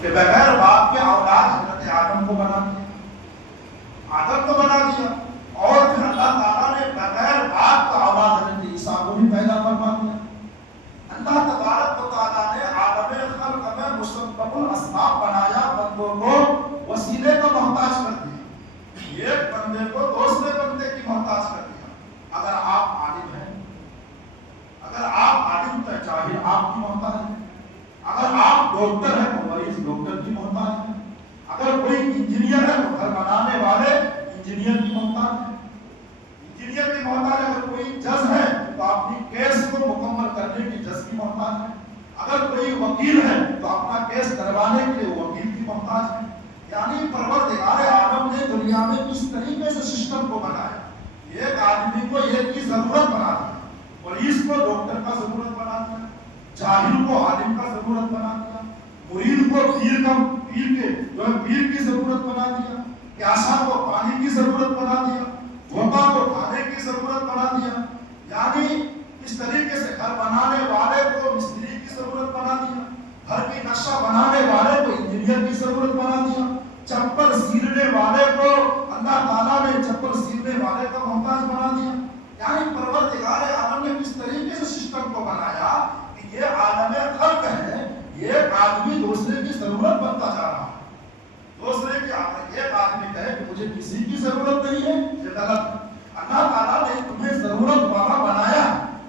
کہ بغیر باپ کے اولاد حضرت آدم کو بنا دیا، آدم کو بنا دیا، اور پھر اللہ تعالیٰ نے بغیر باپ کا اولاد حضرت عیسیٰ کو بھی پیدا فرما دیا۔ اللہ تبارک و تعالیٰ نے عالم خلق میں مسبب الاسباب بنایا، بندوں کو وسیلے کا محتاج کر دیا، ایک بندے کو دوسرے بندے کی محتاج کر دیا۔ اگر آپ عالم ہیں، اگر آپ عالم تو جاہل آپ کی محتاج ہے، اگر آپ ڈاکٹر ہیں تو مریض ڈاکٹر کی محتاج ہے، اگر کوئی انجینئر ہے تو گھر بنانے والے انجینئر کی محتاج ہے، انجینئر کی محتاج ہے، اگر کوئی جج ہے تو اپنی کیس کو مکمل کرنے کی جج کی محتاج ہے، اگر کوئی وکیل ہے تو اپنا کیس کروانے کے لیے وکیل کی محتاج ہے۔ یعنی پروردگار عالم نے دنیا میں کس طریقے سے سسٹم کو بنایا، ایک آدمی کو ایک کی ضرورت بنا دیا، مریض کو ڈاکٹر کا ضرورت بنا دیا، جاہل کو عالم کا ضرورت بنا دیا، مرید کو پیر کی ضرورت بنا دیا، پیاسا کو پانی کی ضرورت بنا دیا، بھوکا کو کھانے کی ضرورت بنا دیا۔ یعنی اس طریقے سے گھر بنانے والے کو مستری کی ضرورت بنا دیا، گھر کی نقشہ بنانے والے کو انجینئر کی ضرورت بنا دیا، چپل سینے والے کو اللہ تعالیٰ نے چپل سینے والے کا محتاج بنا دیا۔ یعنی پروردگار عالم نے کس طریقے سے سسٹم کو بنایا کہ یہ عالم خلق ہے، ایک آدمی دوسرے کی ضرورت بنتا جا رہا ہے، دوسرے کی ایک آدمی کہے کہ مجھے کسی کی ضرورت نہیں ہے، یہ غلط ہے۔ اللہ تعالیٰ نے تمہیں ضرورت والا بنایا،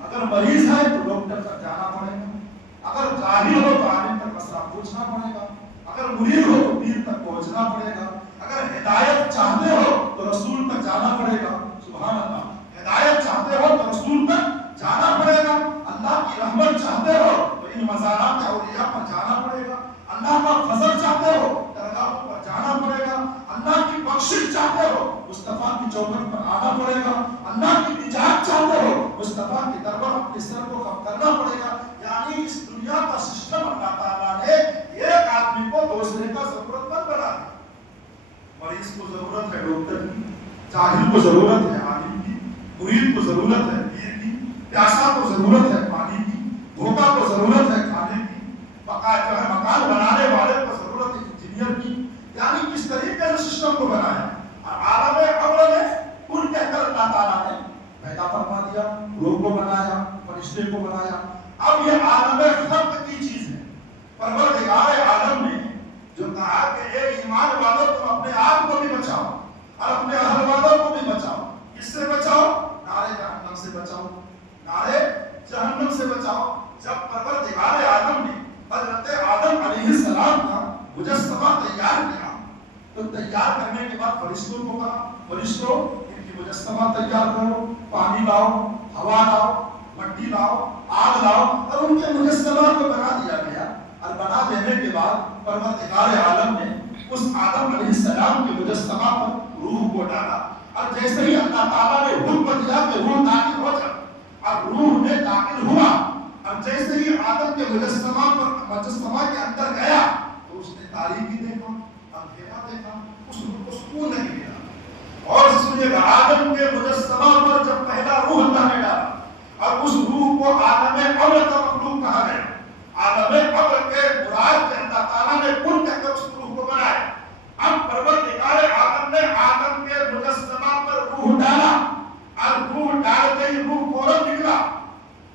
اگر مریض ہے تو ڈاکٹر تک جانا پڑے گا، اگر جاہل ہو تو عالم تک مسئلہ پوچھنا پڑے گا، اگر مرید ہو تو پیر تک پہنچنا پڑے گا، اگر ہدایت چاہتے ہو تو رسول تک جانا پڑے گا۔ سبحان اللہ، ہدایت چاہتے ہو تو رسول تک جانا پڑے گا، اللہ کی رحمت چاہتے ہو تو ان مزارات اولیاء پر جانا پڑے گا، اللہ کا فضل چاہتے ہو درگاہوں پر جانا پڑے گا، اللہ کی بخشش چاہتے ہو مصطفیٰ کی چوکھٹ پر آنا پڑے گا، اللہ کی نجات چاہتے ہو مصطفیٰ کی در پر اپنے سر کو خم کرنا پڑے گا۔ یعنی اس دنیا کا سسٹم اللہ تعالیٰ نے ایک آدمی کو دوسرے کا ضرورت مند بنا دیا۔ مریض کو ضرورت ہے ڈاکٹر کی، جاہل کو ضرورت ہے عالم کی، مرید کو ضرورت ہے پیر کی، پیاسا کو ضرورت ہے پانی کی، بھوکا کو ضرورت ہے کھانے کی، مکان بنانے والے کو ضرورت ہے انجینئر کی۔ یعنی کس طریقے سے سسٹم کو بنایا، اور عالم امر میں کن کہہ کر اللہ تعالیٰ نے پیدا فرما دیا، روح کو بنایا، فرشتے کو بنایا۔ اب یہ عالم خلق کی چیز ہے۔ پروردگار عالم نے جو کہا کہ اے ایمان والوں تم اپنے آپ کو بھی بچاؤ اور اپنے اہل والوں کو بھی بچاؤ، کس سے بچاؤ؟ نارے جہنم سے بچاؤ، نارے جہنم سے بچاؤ۔ جب پروردگار عالم نے حضرت آدم علیہ السلام کا مجسمہ تیار کیا تو تیار کرنے کے بعد فرشتوں کو کہا فرشتوں ان کی مجسمہ تیار کرو، پانی لاؤ، ہوا لاؤ، مٹی لاؤ، آگ لاؤ، اور ان کے مجسمہ کو بنا دیا گیا۔ اور بنا دینے کے بعد پروردگار عالم نے اس آدم علیہ السلام کے مجسمہ پر روح کو ڈالا، اور جیسے ہی اللہ تعالیٰ نے حکم دیا کہ روح داخل ہو جائے، اور روح میں داخل ہوا، اور جیسے ہی آدم کے مجسمہ کے اندر گیا تو اس نے تاریکی دیکھا، اندھیرا دیکھا، اس روح کو سکون نہیں ملا۔ اور اس نے آدم کے مجسمہ پر جب پہلا روح اللہ نے ڈالا، اور اس روح کو عالم امر کا مخلوق کہا گیا، عالم امر کے مراد کے اللہ تعالیٰ نے کن کہہ کر اس روح کو بنایا۔ اب پروردگار عالم نے آدم کے مجسمہ پر روح ڈالا، اور روح ڈالتے ہی روح فوراً نکلا۔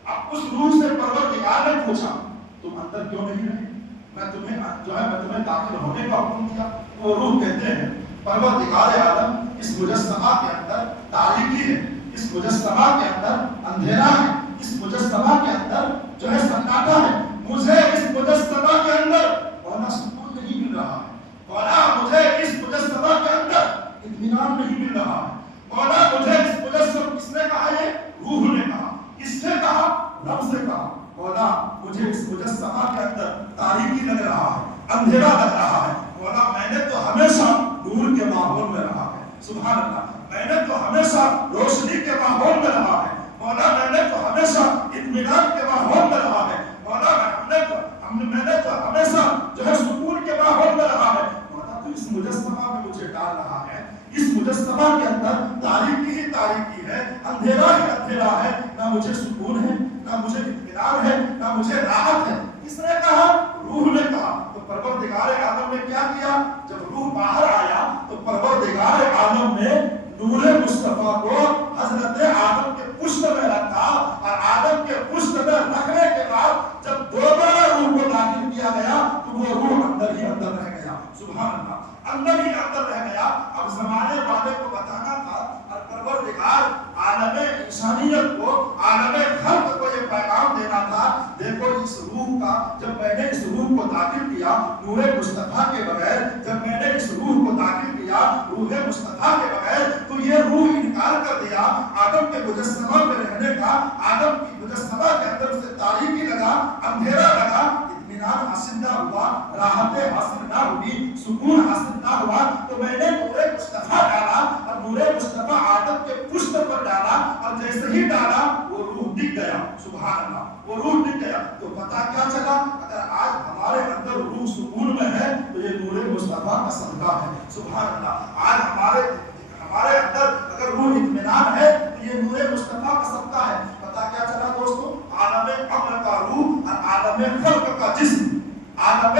اب اس روح سے پروردگار نے پوچھا تم اندر کیوں نہیں رہے، میں تمہیں داخل ہونے کا حکم دیا۔ وہ روح کہتے ہیں پروردگار عالم اس مجسمہ کے اندر تاریکی ہے، اس مجسمہ کے اندر اندھیرا ہے، اس مجسمہ کے اندر جو ہے سناٹا ہے، مجھے اس مجسمہ کے اندر مولا سکون نہیں مل رہا ہے، مولا مجھے اس مجسمہ کے اندر اطمینان نہیں مل رہا ہے، مولا مجھے اس مجسمہ، کس نے کہا یہ؟ روح نے کہا۔ کس نے کہا؟ رب سے کہا۔ مولا مجھے اس مجسمہ کے اندر تاریکی لگ رہا ہے، اندھیرا لگ رہا ہے، مولا میں نے تو ہمیشہ نور کے ماحول میں رہا ہے، سبحان اللہ، میں نے تو ہمیشہ روشنی کے ماحول میں رہا ہے، مولا میں نے تو ہمیشہ اطمینان کے ماحول میں رہا ہے، مولا میں نے تو ہمیشہ جو ہے سکون کے ماحول میں رہا ہے، مولا تو اس مجسمہ میں مجھے ڈال رہا ہے، اس مجسمہ کے اندر تاریکی ہی تاریکی ہے، اندھیرا ہی اندھیرا ہے، نہ مجھے سکون ہے، نہ مجھے اطمینان ہے، نہ مجھے راحت ہے۔ کس نے کہا؟ روح نے کہا۔ تو پروردگار عالم نے کیا کیا؟ جب روح باہر آیا تو پروردگار عالم نے نور مصطفیٰ کو حضرت آدم کے پشت میں رکھا، اور آدم کے پشت میں رکھنے کے بعد جب دوبارہ روح کو داخل کیا گیا تو وہ روح اندر ہی اندر رہ گیا. سبحان اللہ، اندر ہی اندر رہ گیا. اب زمانے والے کو بتانا تھا اور پروردگار عالم انسانیت کو، عالم خلق کو یہ پیغام دینا تھا، دیکھو اس روح کا، جب میں نے اس روح کو داخل کیا نور مصطفیٰ کے بغیر، جب میں نے اس روح کو داخل کیا روح مصطفیٰ کے بغیر، تو یہ روح انکار کر دیا آدم کے مجسمہ میں رہنے کا. آدم کی مجسمہ کے اندر اسے تاریکی لگا، اندھیرا لگا، اطمینان حاصل نہ ہوا، راحت حاصل نہ ہوئی، سکون حاصل نہ ہوا. تو میں نے نور مصطفیٰ ڈالا اور نور مصطفیٰ آدم کے پشت پر ڈالا، اور جیسے ہی ڈالا وہ روح دکھ گیا. سبحان اللہ، وہ روح دکھ گیا. تو پتہ کیا چلا؟ اگر آج ہمارے اندر روح سکون میں ہے تو یہ نور مصطفیٰ کا صدقہ ہے. سبحان اللہ، آج ہمارے اندر اگر روح اطمینان ہے تو یہ نور مصطفیٰ کا صدقہ ہے. پتہ کیا چلا دوستو؟ عالم امر کا روح اور عالم خلق کا جسم، عالم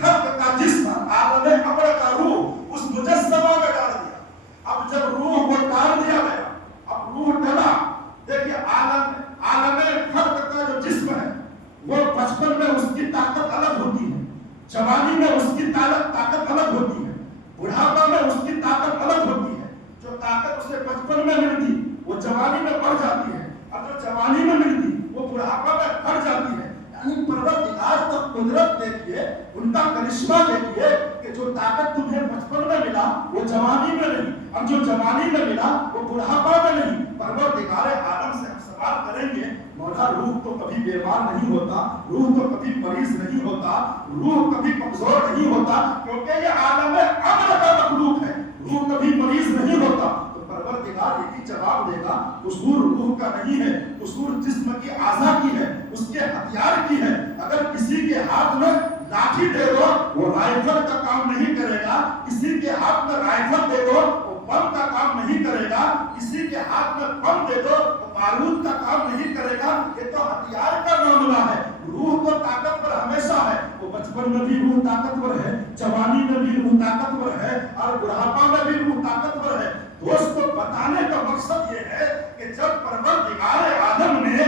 خلق کا جسم، عالم امر کا روح اس مجسمہ میں ڈال دیا. اب جب روح کو ڈال دیا گیا، اب روح ڈلا، دیکھیے عالم خلق کا جو جسم ہے وہ بچپن میں اس کی طاقت الگ ہوتی ہے، جوانی میں اس کی طاقت الگ ہوتی ہے، بڑھاپا میں اس کی طاقت الگ ہوتی ہے. جو طاقت اسے بچپن میں ملتی وہ جوانی میں بڑھ جاتی ہے، اور جو جوانی میں ملتی وہ بڑھاپا میں بڑھ جاتی ہے. یعنی پروردگار کا قدرت دیکھیے، ان کا کرشمہ دیکھیے کہ جو طاقت تمہیں بچپن میں ملا وہ جوانی میں نہیں، اور جو جوانی میں ملا وہ بڑھاپا میں نہیں. پروردگار عالم سے ہم سوال کریں گے، مولا روح تو کبھی بیمار نہیں ہوتا، روح تو کبھی مریض نہیں ہوتا، روح کبھی کمزور نہیں ہوتا، کیونکہ یہ عالم امر کا مخلوق ہے، روح کبھی مریض نہیں ہوتا. تو پروردگار یہی جواب دے گا، قصور روح کا نہیں ہے، قصور جسم کی اعضاء کی ہے، اس کے ہتھیار کی ہے. اگر کسی کے ہاتھ میں لاٹھی دے دو وہ رائفل کا کام نہیں کرے گا، کسی کے ہاتھ میں رائفل دے دو وہ بم کا کام نہیں کرے گا، کسی کے ہاتھ میں بم دے دو وہ بارود کا کام نہیں کرے گا. یہ تو ہتھیار کا معاملہ ہے. روح تو طاقتور ہمیشہ ہے، وہ بچپن میں بھی روح طاقتور ہے، جوانی میں بھی روح طاقتور ہے، اور بڑھاپا میں بھی روح طاقتور ہے. دوست کو بتانے کا مقصد یہ ہے کہ جب پروردگار آدم نے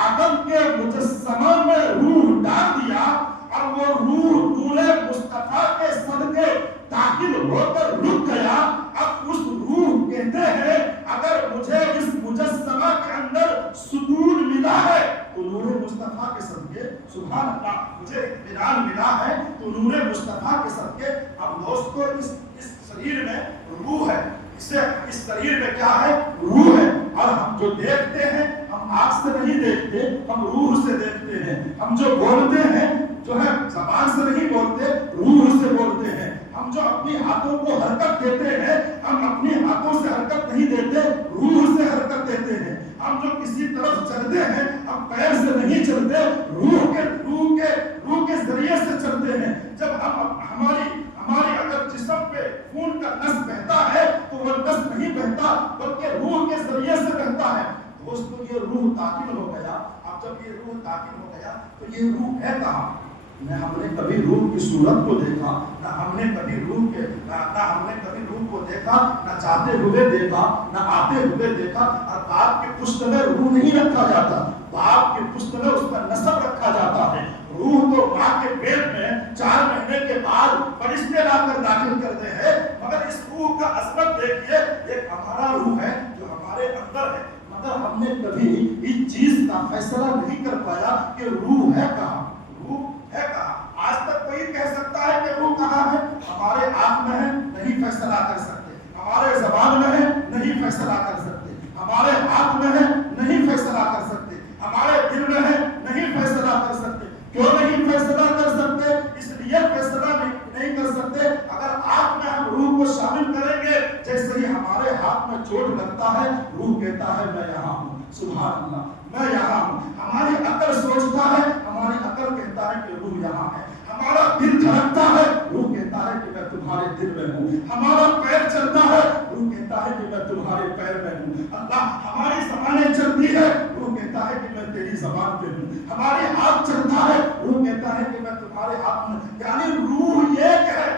آدم کے مجسمہ میں روح ڈال دیا اور وہ روح نور مصطفیٰ کے صدقے داخل ہو کر رک گیا، اب اس روح کہتے ہیں اگر مجھے اس مجسمہ کے اندر سکون ملا ہے تو نور مصطفیٰ کے صدقے، سبحان اللہ، مجھے اطمینان ملا ہے تو نور مصطفیٰ کے صدقے. اب دوستو اس شریر میں روح ہے، اس شریر میں کیا ہے؟ روح ہے. اور ہم جو دیکھتے ہیں ہم آنکھ سے نہیں دیکھتے، ہم روح سے دیکھتے ہیں. ہم جو بولتے ہیں جو ہے زبان سے نہیں بولتے، روح سے بولتے ہیں. ہم جو اپنی ہاتھوں کو حرکت دیتے ہیں ہم اپنی ہاتھوں سے حرکت نہیں دیتے، روح سے حرکت دیتے ہیں. ہم جو کسی طرف چلتے ہیں ہم پیر سے نہیں چلتے، روح کے ذریعے سے چلتے ہیں. جب ہماری اگر جسم پہ خون کا نس بہتا ہے تو وہ نس نہیں بہتا بلکہ روح کے ذریعے سے بہتا ہے. دوستو یہ روح داخل ہو گیا. اب جب یہ روح داخل ہو گیا تو یہ روح ہے کہاں؟ نہ ہم نے کبھی روح کی صورت کو دیکھا، نہ ہم نے کبھی روح کو دیکھا، نہ جاتے ہوئے دیکھا، نہ آتے ہوئے دیکھا. اور باپ کے پشت میں روح نہیں رکھا جاتا، باپ کے پشت میں اس کا نسب رکھا جاتا ہے. روح تو ماں کے پیٹ میں 4 مہینے کے بعد فرشتے لا کر داخل کرتے ہیں. مگر اس روح کا عظمت دیکھیے، ایک ہمارا روح ہے جو ہمارے اندر ہے، مگر ہم نے کبھی اس چیز کا فیصلہ نہیں کر پایا کہ روح ہے کہاں، روح ہے کہاں. آج تک کوئی کہہ سکتا ہے کہ روح کہاں ہے؟ ہمارے آنکھ میں ہے، نہیں فیصلہ کر سکتے. ہمارے زبان میں ہے، نہیں فیصلہ کر سکتے. ہمارے ہاتھ میں ہے، نہیں فیصلہ کر سکتے. ہمارے دل میں ہے، نہیں فیصلہ کر سکتے. کیوں نہیں فیصلہ کر سکتے؟ اس لیے فیصلہ نہیں کر سکتے اگر آنکھ میں ہم روح کو شامل کریں گے، جیسے ہی ہمارے ہاتھ میں چوٹ لگتا ہے روح کہتا ہے میں یہاں ہوں. سبحان اللہ، میں یہاں ہوں. ہماری عقل سوچتا ہے، ہماری عقل کہتا ہے کہ روح یہاں ہے. ہمارا دل دھڑکتا ہے، روح کہتا ہے کہ میں تمہارے دل میں ہوں. ہمارا پیر چلتا ہے، روح کہتا ہے کہ میں تمہارے پیر میں ہوں. اللہ، ہماری زبانیں چلتی ہے، روح کہتا ہے کہ میں تیری زبان پہ ہوں. ہمارے ہاتھ چلتا ہے، روح کہتا ہے کہ میں تمہارے ہاتھ میں. یعنی روح ایک ہے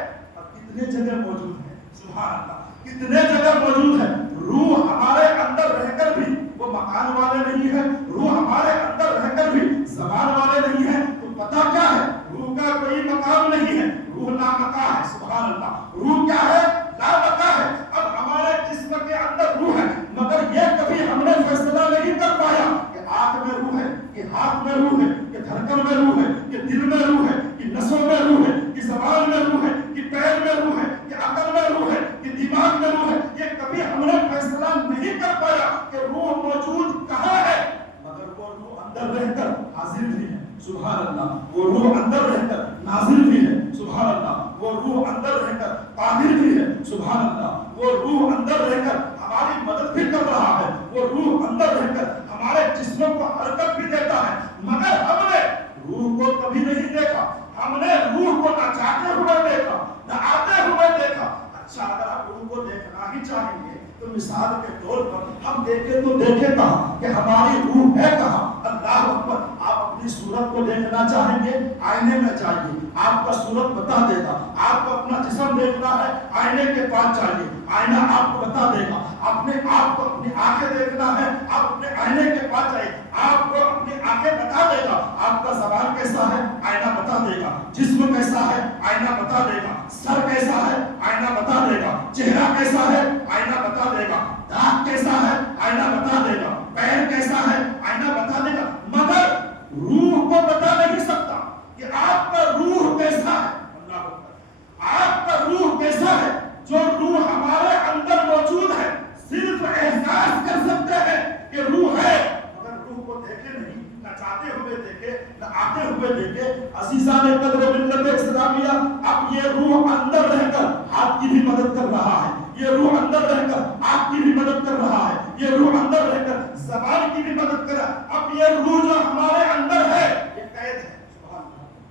سبحان اللہ. کتنے جگہ موجود ہے. روح ہمارے اندر رہ کر بھی وہ مکان والے نہیں ہے. روح ہمارے اندر رہ کر بھی زبان والے نہیں ہے. تو پتہ کیا ہے؟ روح کا کوئی مقام نہیں ہے. روح لامکا ہے. سبحان اللہ. روح کیا ہے؟ لامکا ہے. اب ہمارے جسم کے اندر روح ہے، مگر یہ کبھی ہم نے فیصلہ نہیں کر پایا کہ آنکھ میں روح ہے، کہ ہاتھ میں روح ہے، کہ دھڑکن میں روح ہے، کہ دل میں روح ہے، کہ نسوں میں روح ہے، کہ زبان میں روح ہے، کہ پیر میں روح ہے، کہ عقل میں روح ہے، کہ دماغ میں روح ہے. یہ کبھی ہم نے فیصلہ نہیں کر پایا کہ روح موجود کہاں ہے. مگر وہ روح اندر رہ کر حاضر بھی ہے. سبحان اللہ. وہ روح اندر رہ کر نازل بھی ہے. سبحان اللہ. وہ روح اندر رہ کر قادر بھی ہے. سبحان اللہ. وہ روح اندر رہ کر ہماری مدد بھی کر رہا ہے. وہ روح اندر رہ کر ہمارے جسموں کو حرکت بھی دیتا ہے. مگر ہم نے روح کو کبھی نہیں دیکھا. ہم نے روح کو نہ جاتے ہوئے دیکھا نہ آتے ہوئے دیکھا. اچھا اگر آپ روح کو دیکھنا ہی چاہیں گے تو مثال کے طور پر ہم دیکھیں تو دیکھیں کہاں کہ ہماری روح ہے کہاں. اللہ اکبر. آپ اپنی صورت کو دیکھنا چاہیں گے آئینے میں جائیے, آپ کا صورت بتا دے گا. آپ کو اپنا جسم دیکھنا ہے آئینے کے پاس جائیے, آئینہ آپ کو بتا دے گا. اپنے آپ کو اپنی آنکھیں دیکھنا ہے آپ اپنے آئینے کے پاس جائیے, آپ کو اپنی آنکھیں بتا دے گا. آپ کا زبان کیسا ہے آئینہ بتا دے گا. جسم کیسا ہے آئینہ بتا دے گا. سر کیسا ہے آئینہ بتا دے گا. چہرہ کیسا ہے آئینہ بتا دے گا. دانت کیسا ہے آئینہ بتا دے گا. پیر کیسا ہے آئینہ بتا دے گا. مگر روح کو بتا نہیں سکتا کہ آپ کا روح کیسا ہے. اللہ آپ کا روح کیسا ہے. جو روح ہمارے اندر موجود ہے صرف احساس کر سکتے ہیں کہ روح ہے, مگر روح کو دیکھے نہیں, نہ چاہتے ہوئے دیکھے نہ آتے ہوئے دیکھے. عزیزان قدر ملت اسلامیہ, اب یہ روح اندر رہ کر آپ کی بھی مدد کر رہا ہے. یہ روح اندر رہ کر آپ کی بھی مدد کر رہا ہے. یہ روح اندر رہ کر زبان کی بھی مدد کر رہا ہے. اب یہ روح جو ہمارے اندر ہے یہ قید ہے.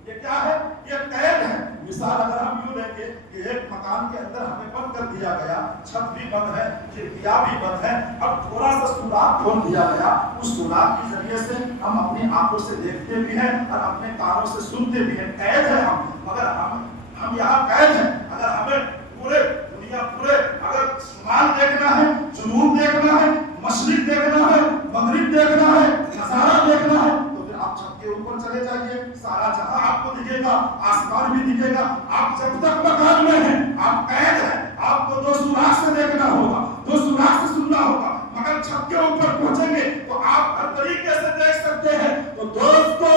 یہ کیا ہے؟ یہ قید ہے. مثال اگر ہم یوں لیں گے کہ ایک مکان کے اندر ہمیں بند کر دیا گیا, چھت بھی بند ہے, کھڑکیاں بھی بند ہے, اب تھوڑا سا سوراخ کھول دیا گیا. اس سوراخ کے ذریعے سے ہم اپنی آنکھوں سے دیکھتے بھی ہیں اور اپنے کانوں سے سنتے بھی ہیں. قید ہے ہم, مگر ہم یہاں قید ہیں. اگر ہمیں پورے اگر شمال دیکھنا ہے, جنوب دیکھنا ہے, مشرق دیکھنا ہے, مغرب دیکھنا ہے, نظارہ دیکھنا ہے, تو پھر آپ چھت کے اوپر چلے جائیے. سارا جہاں آپ کو دکھے گا, آسمان بھی دکھے گا. آپ جب تک مکان میں ہیں آپ قید ہیں. آپ کو دو سوراخ سے دیکھنا ہوگا, دو سوراخ سے سننا ہوگا. مگر چھت کے اوپر پہنچیں گے تو آپ ہر طریقے سے دیکھ سکتے ہیں. تو دوستو,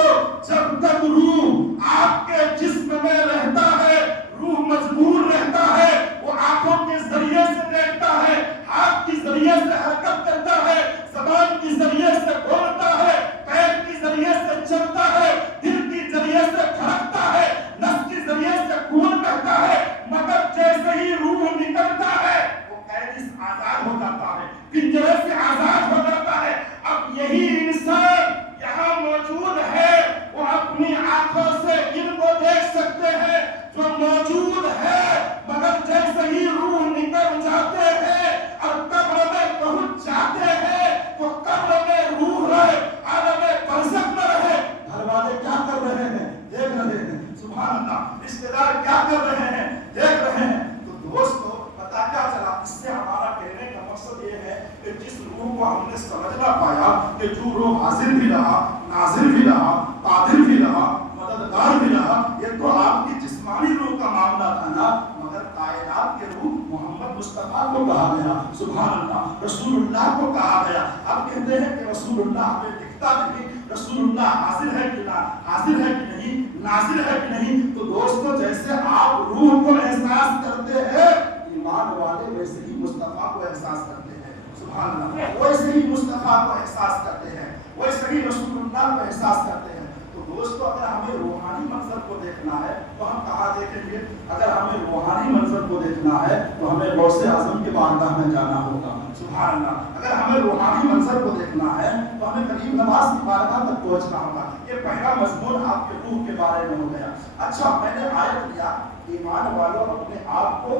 جب تک روح آپ کے جسم میں رہتا ہے, روح مجبور رہتا ہے, وہ آنکھوں کے ذریعے سے دیکھتا ہے, ہاتھ کے ذریعے سے حرکت کرتا ہے, زبان کے ذریعے سے بولتا ہے, پیر کے ذریعے سے چلتا ہے, دل کے ذریعے سے دھڑکتا ہے, نس کے ذریعے سے خون بہتا ہے. مگر جیسے ہی روح نکلتا ہے وہ قید سے آزاد ہو جاتا ہے, پنجرے سے آزاد ہو جاتا ہے. اب یہی انسان یہاں موجود ہے, وہ اپنی آنکھوں سے ان کو دیکھ سکتے ہیں جو موجود ہے. مگر جیسے ہی روح نکل جاتے ہیں اور قبر میں پہنچ جاتے ہیں تو قبر میں روح رہے, عالم برزخ میں رہے. گھر والے کیا کر رہے ہیں دیکھ رہے ہیں. سبحان اللہ. رشتے دار کیا کر رہے ہیں دیکھ رہے ہیں. تو دوستو پتا کیا چلا, اس سے ہمارا کہنے کا مقصد یہ ہے کہ جس روح کو ہم نے سمجھنا پایا کہ جو روح حاضر بھی رہا, ناظر بھی رہا, قادر بھی رہا, مددگار بھی رہا, یہ تو آپ کی جسمانی روح کا معاملہ تھا نا. مگر کائنات کے روح محمد مصطفیٰ کو کہا گیا. سبحان اللہ. رسول اللہ کو کہا گیا. اب کہتے ہیں کہ رسول اللہ ہمیں دکھتا نہیں, رسول اللہ حاضر ہے کہ نہ حاضر ہے کہ نہیں, ناظر ہے کہ نہیں. تو دوستو جیسے آپ روح کو احساس کرتے ہیں, ایمان والے ویسے ہی مصطفیٰ کو احساس کرتے ہیں. سبحان اللہ. ویسے ہی مصطفیٰ کو احساس کرتے ہیں, ویسے ہی رسول اللہ کو احساس کرتے ہیں. تو دوستو اگر ہمیں روحانی منظر کو دیکھنا ہے تو ہم کہاں دیکھیں گے؟ اگر ہمیں روحانی منظر کو دیکھنا ہے تو ہمیں غوث اعظم کے بارگاہ میں جانا ہوگا. سبحان اللہ. اگر ہمیں روحانی منظر کو دیکھنا ہے تو ہمیں کریم نواز کی بارگاہ تک پہنچنا ہوگا. یہ پہلا مضمون آپ کے روح کے بارے میں ہو گیا. اچھا, میں نے آیت لیا, ایمان والوں اپنے آپ کو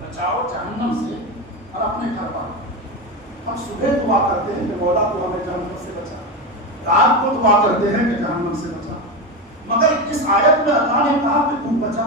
بچاؤ جہنم سے اور اپنے گھر والوں. ہم صبح دعا کرتے ہیں کہ مولا تو ہمیں جہنم سے بچا, رات کو دعا کرتے ہیں کہ جہنم سے بچا. مگر اس آیت میں اللہ نے کہا کہ تم بچا.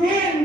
3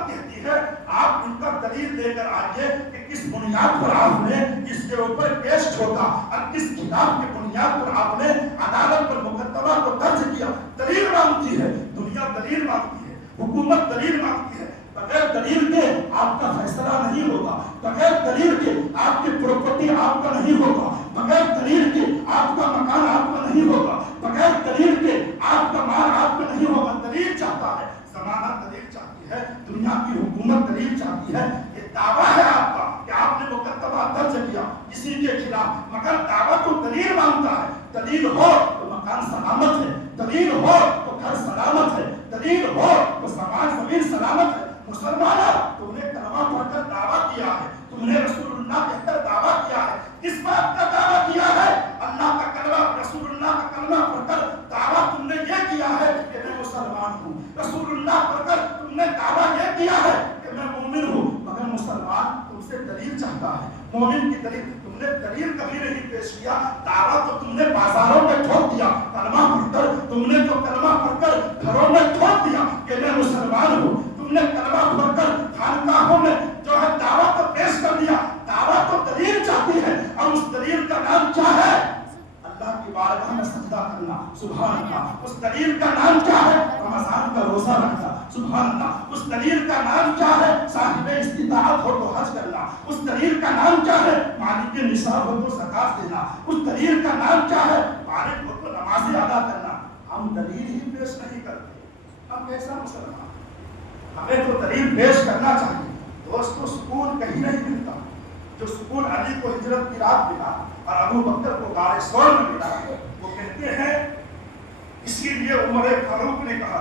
حکومت کہتی ہے آپ ان کا دلیل لے کر آئیے کہ کس بنیاد پر آپ نے اس کے اوپر کیس ٹھوکا اور کس خلاف کی بنیاد پر آپ نے عدالت پر مقدمہ کو درج کیا. دلیل مانگتی ہے دنیا، دلیل مانگتی ہے حکومت، دلیل مانگتی ہے. بغیر دلیل کے آپ کا فیصلہ نہیں ہوگا، بغیر دلیل کے آپ کی پراپرٹی آپ کا نہیں ہوگا، بغیر دلیل کے آپ کا مکان آپ کا نہیں ہوگا، بغیر دلیل کے آپ کا مال آپ کا نہیں ہوگا. دلیل چاہتا ہے زمانہ، دلیل چاہتی ہے دنیا کی حکومت، دلیل چاہتی ہے. یہ دعویٰ ہے آپ کا کہ آپ نے مقدمہ درج کیا کسی کے خلاف، مگر دعویٰ تو دلیل مانگتا ہے. دلیل ہو تو مکان سلامت ہے، دلیل ہو تو گھر سلامت ہے، دلیل ہو تو زمین سلامت ہے. مسلمانوں، تم نے کلمہ پڑھ کر دعویٰ کیا ہے، تم نے رسول اللہ کہہ کر دعویٰ کیا ہے. کس بات کا دعویٰ کیا ہے؟ اللہ کا کلمہ، رسول اللہ کا کلمہ پڑھ کر دعویٰ تم نے یہ کیا ہے کہ میں مسلمان ہوں. رسول اللہ پڑھ کر تم نے دعویٰ یہ کیا ہے کہ میں مومن ہوں. مگر مسلمان تم سے دلیل چاہتا ہے، مومن کی دلیل. تم نے دلیل کبھی نہیں پیش کیا، دعویٰ تو تم نے بازاروں میں ٹھوک دیا. کلمہ پڑھ کر تم نے تو کلمہ پڑھ کر گھروں میں ٹھوک دیا کہ میں مسلمان ہوں. تم نے کلمہ پڑھ کر خانقاہوں میں جو ہے دعویٰ کو پیش کر دیا. دعویٰ تو دلیل چاہتی ہے، اور اس دلیل کا نام کیا ہے؟ اللہ کی بارگاہ میں سجدہ کرنا. سبحان اللہ. اس دلیل کا نام کیا ہے؟ رمضان کا روزہ رکھنا. سبحان اللہ. اس دلیل کا نام کیا ہے؟ صاحب استطاعت ہو تو حج کرنا. اس دلیل کا نام کیا ہے؟ مالک نصاب ہو تو زکات دینا. اس دلیل کا نام کیا ہے؟ بالغ ہو تو نماز ادا کرنا. ہم دلیل ہی پیش نہیں کرتے، ہم کیسا مسلمان؟ ہمیں تو دلیل پیش کرنا چاہیے. دوستو، سکون کہیں نہیں ملتا. جو سکون علی کو ہجرت کی رات ملا اور ابو بکر کو غار ثور میں ملا، وہ کہتے ہیں اسی لیے عمر فاروق نے کہا